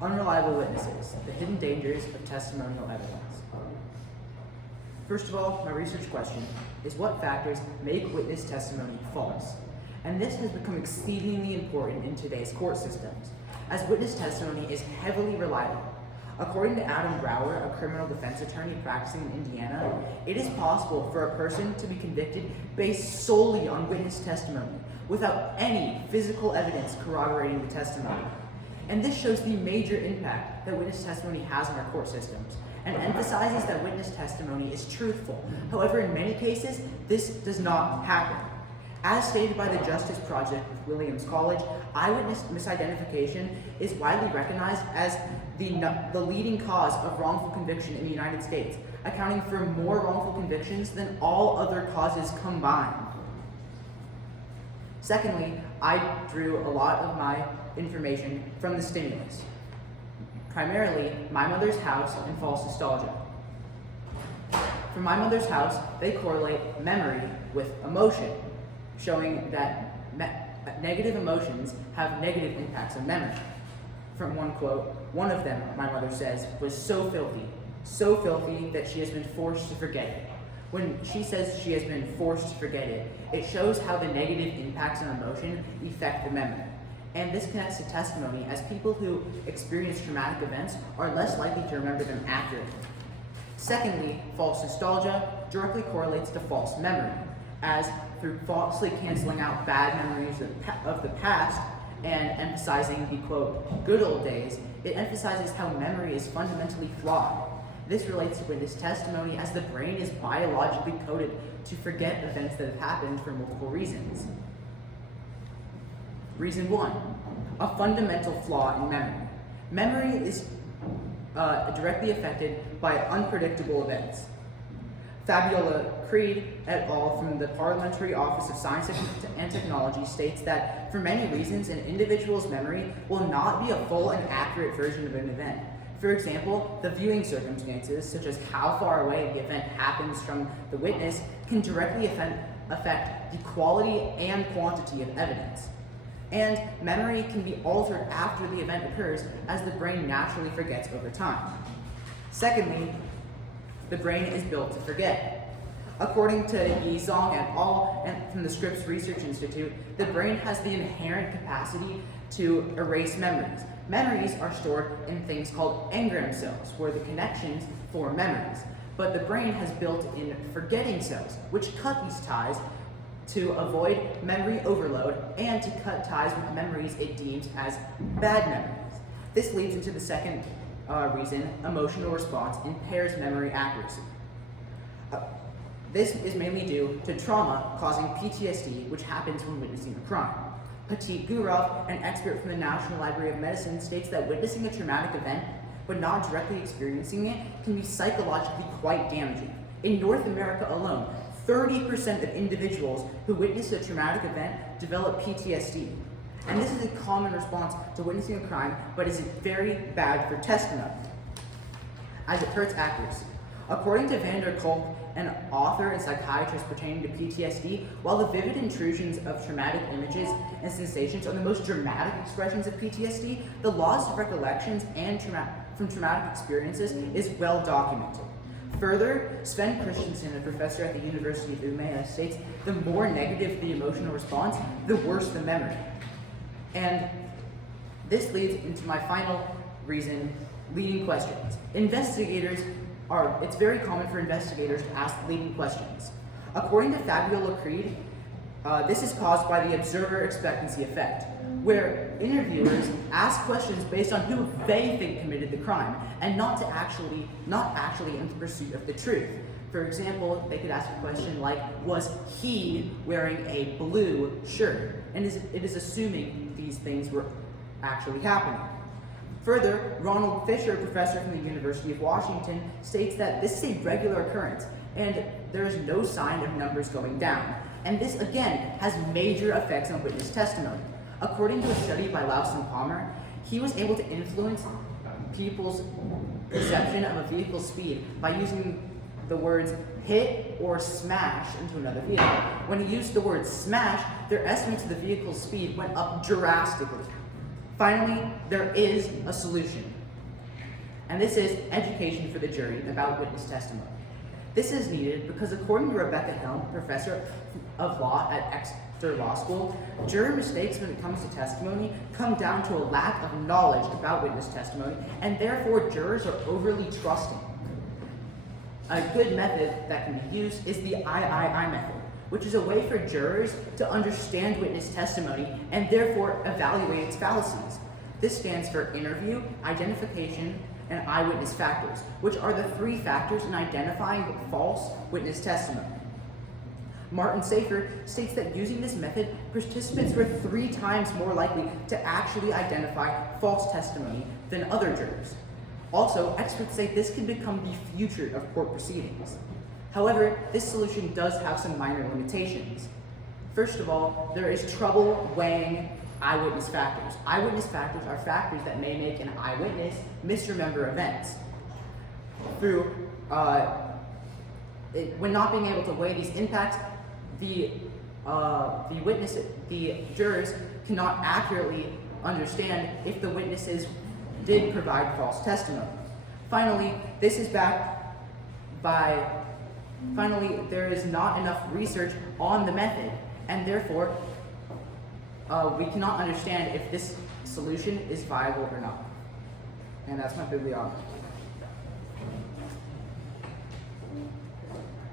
Unreliable witnesses, the hidden dangers of testimonial evidence. First of all, my research question is what factors make witness testimony false? And this has become exceedingly important in today's court systems, as witness testimony is heavily reliable. According to Adam Brower, a criminal defense attorney practicing in Indiana, it is possible for a person to be convicted based solely on witness testimony, without any physical evidence corroborating the testimony. And this shows the major impact that witness testimony has on our court systems, and emphasizes that witness testimony is truthful. However, in many cases, this does not happen. As stated by the Justice Project with Williams College, eyewitness misidentification is widely recognized as the leading cause of wrongful conviction in the United States, accounting for more wrongful convictions than all other causes combined. Secondly, I drew a lot of my information from the stimulus, primarily My Mother's House and false nostalgia. For My Mother's House, they correlate memory with emotion, showing that negative emotions have negative impacts on memory. From one quote, one of them, my mother says, was so filthy that she has been forced to forget it. When she says she has been forced to forget it, it shows how the negative impacts on emotion affect the memory. And this connects to testimony, as people who experience traumatic events are less likely to remember them accurately. Secondly, false nostalgia directly correlates to false memory, as through falsely canceling out bad memories of the past and emphasizing the, quote, good old days, it emphasizes how memory is fundamentally flawed. This relates to witness testimony, as the brain is biologically coded to forget events that have happened for multiple reasons. Reason 1, a fundamental flaw in memory. Memory is directly affected by unpredictable events. Fabiola Creed et al. From the Parliamentary Office of Science and Technology states that for many reasons, an individual's memory will not be a full and accurate version of an event. For example, the viewing circumstances, such as how far away the event happens from the witness, can directly affect the quality and quantity of evidence. And memory can be altered after the event occurs, as the brain naturally forgets over time. Secondly, the brain is built to forget. According to Yi Zhang et al. And from the Scripps Research Institute, the brain has the inherent capacity to erase memories. Memories are stored in things called engram cells, where the connections form memories. But the brain has built-in forgetting cells, which cut these ties to avoid memory overload and to cut ties with memories it deems as bad memories. This leads into the second reason: emotional response impairs memory accuracy. This is mainly due to trauma causing PTSD, which happens when witnessing a crime. Petit Gurov, an expert from the National Library of Medicine, states that witnessing a traumatic event, but not directly experiencing it, can be psychologically quite damaging. In North America alone, 30% of individuals who witness a traumatic event develop PTSD. And this is a common response to witnessing a crime, but is very bad for testimony, as it hurts accuracy. According to Van der Kolk, an author and psychiatrist pertaining to PTSD, while the vivid intrusions of traumatic images and sensations are the most dramatic expressions of PTSD, the loss of recollections and from traumatic experiences is well documented. Further, Sven Christensen, a professor at the University of Umeå, states the more negative the emotional response, the worse the memory. And this leads into my final reason, leading questions. It's very common for investigators to ask leading questions. According to Fabiola Creed, this is caused by the observer expectancy effect, where interviewers ask questions based on who they think committed the crime, and not actually in pursuit of the truth. For example, they could ask a question like, was he wearing a blue shirt? And it is assuming these things were actually happening. Further, Ronald Fisher, professor from the University of Washington, states that this is a regular occurrence, and there is no sign of numbers going down. And this, again, has major effects on witness testimony. According to a study by Lawson Palmer, he was able to influence people's perception of a vehicle's speed by using the words hit or smash into another vehicle. When he used the word smash, their estimates of the vehicle's speed went up drastically. Finally, there is a solution, and this is education for the jury about witness testimony. This is needed because according to Rebecca Helm, professor of law at Exeter Law School, juror mistakes when it comes to testimony come down to a lack of knowledge about witness testimony, and therefore jurors are overly trusting. A good method that can be used is the III method, which is a way for jurors to understand witness testimony and therefore evaluate its fallacies. This stands for interview, identification, and eyewitness factors, which are the three factors in identifying false witness testimony. Martin Safer states that using this method, participants were 3 times more likely to actually identify false testimony than other jurors. Also, experts say this can become the future of court proceedings. However, this solution does have some minor limitations. First of all, there is trouble weighing eyewitness factors. Eyewitness factors are factors that may make an eyewitness misremember events. When not being able to weigh these impacts, the jurors cannot accurately understand if the witnesses did provide false testimony. Finally, there is not enough research on the method, and therefore we cannot understand if this solution is viable or not. And that's my bibliography.